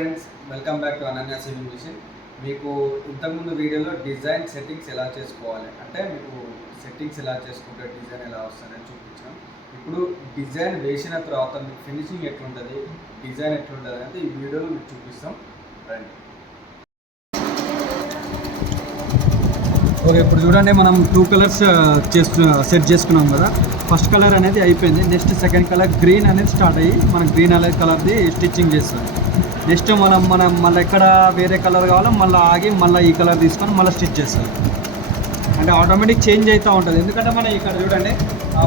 Friends, welcome back to Ananya sewing mission. మీకు ఇంతకుముందు వీడియోలో డిజైన్ సెట్టింగ్స్ ఎలా చేసుకోవాలి అంటే మీకు సెట్టింగ్స్ ఎలా చేసుకుంటే డిజైన్ ఎలా వస్తుందని చూపించాం. ఇప్పుడు డిజైన్ వేసిన తర్వాత మీకు ఫినిషింగ్ ఎట్లుంటుంది, డిజైన్ ఎట్లుంటుంది అనేది ఈ వీడియోలో మీకు చూపిస్తాం. రండి. ఓకే, ఇప్పుడు చూడండి, మనం 2 కలర్స్ సెట్ చేసుకున్నాం కదా. ఫస్ట్ కలర్ అనేది అయిపోయింది. నెక్స్ట్ సెకండ్ కలర్ గ్రీన్ అనేది స్టార్ట్ అయ్యి మనం గ్రీన్ అనేది కలర్ది స్టిచ్చింగ్ చేస్తాం. నెక్స్ట్ మనం మళ్ళీ ఎక్కడ వేరే కలర్ కావాలో మళ్ళీ ఆగి మళ్ళీ ఈ కలర్ తీసుకొని మళ్ళీ స్టిచ్ చేస్తాం. అంటే ఆటోమేటిక్ చేంజ్ అవుతూ ఉంటుంది. ఎందుకంటే మనం ఇక్కడ చూడండి,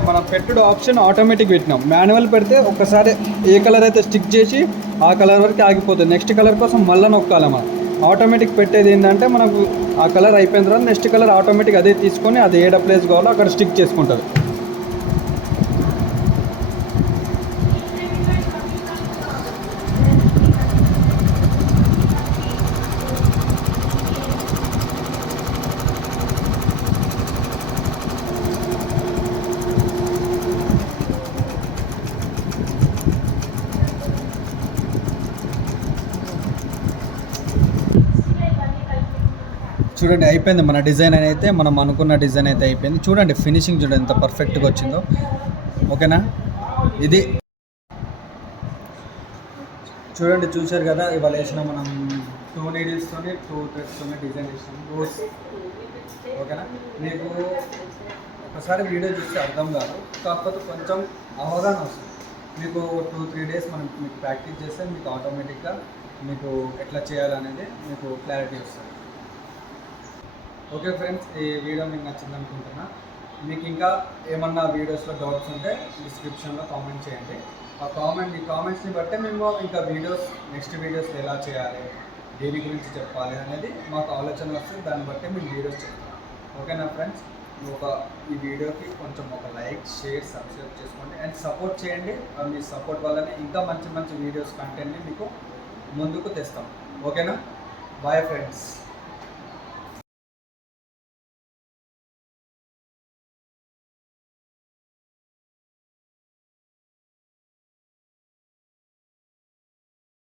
మన పెట్టుడు ఆప్షన్ ఆటోమేటిక్ పెట్టినాం. మాన్యువల్ పెడితే ఒక్కసారి ఏ కలర్ అయితే స్టిక్ చేసి ఆ కలర్ వరకు ఆగిపోతుంది. నెక్స్ట్ కలర్ కోసం మళ్ళీ నొక్కాలి. మనం ఆటోమేటిక్ పెట్టేది ఏంటంటే మనకు ఆ కలర్ అయిపోయిన తర్వాత నెక్స్ట్ కలర్ ఆటోమేటిక్ అదే తీసుకొని అది ఏడ ప్లేస్ కావాలో అక్కడ స్టిక్ చేసుకుంటుంది. చూడండి, అయిపోయింది మన డిజైన్ అయితే. మనం అనుకున్న డిజైన్ అయితే అయిపోయింది. చూడండి ఫినిషింగ్ చూడండి ఎంత పర్ఫెక్ట్గా వచ్చిందో. ఓకేనా? ఇది చూడండి, చూశారు కదా. ఇవాళ వేసిన మనం 2 నీడిల్స్తోనే 2 థ్రెడ్స్తోనే డిజైన్ వేసినాం రోజ్. ఓకేనా? మీకు ఒకసారి వీడియో చూస్తే అర్థం కాదు, కాకపోతే కొంచెం అవగాహన వస్తుంది. మీకు 2-3 డేస్ మనం మీకు ప్రాక్టీస్ చేస్తే మీకు ఆటోమేటిక్గా మీకు ఎట్లా చేయాలనేది మీకు క్లారిటీ వస్తుంది. ఓకే ఫ్రెండ్స్, ఈ వీడియో మీకు నచ్చింది అనుకుంటున్నా. మీకు ఇంకా ఏమన్నా వీడియోస్లో డౌట్స్ ఉంటే డిస్క్రిప్షన్లో కామెంట్ చేయండి. ఈ కామెంట్స్ని బట్టే మేము ఇంకా నెక్స్ట్ వీడియోస్ ఎలా చేయాలి, దేని గురించి చెప్పాలి అనేది మాకు ఆలోచన వస్తుంది. దాన్ని బట్టి మేము వీడియోస్ చెప్తాం. ఓకేనా ఫ్రెండ్స్? ఈ వీడియోకి కొంచెం ఒక లైక్, షేర్, సబ్స్క్రైబ్ చేసుకోండి అండ్ సపోర్ట్ చేయండి. మీ సపోర్ట్ వల్లనే ఇంకా మంచి మంచి వీడియోస్ కంటెంట్ని మీకు ముందుకు తెస్తాం. ఓకేనా? Bye friends.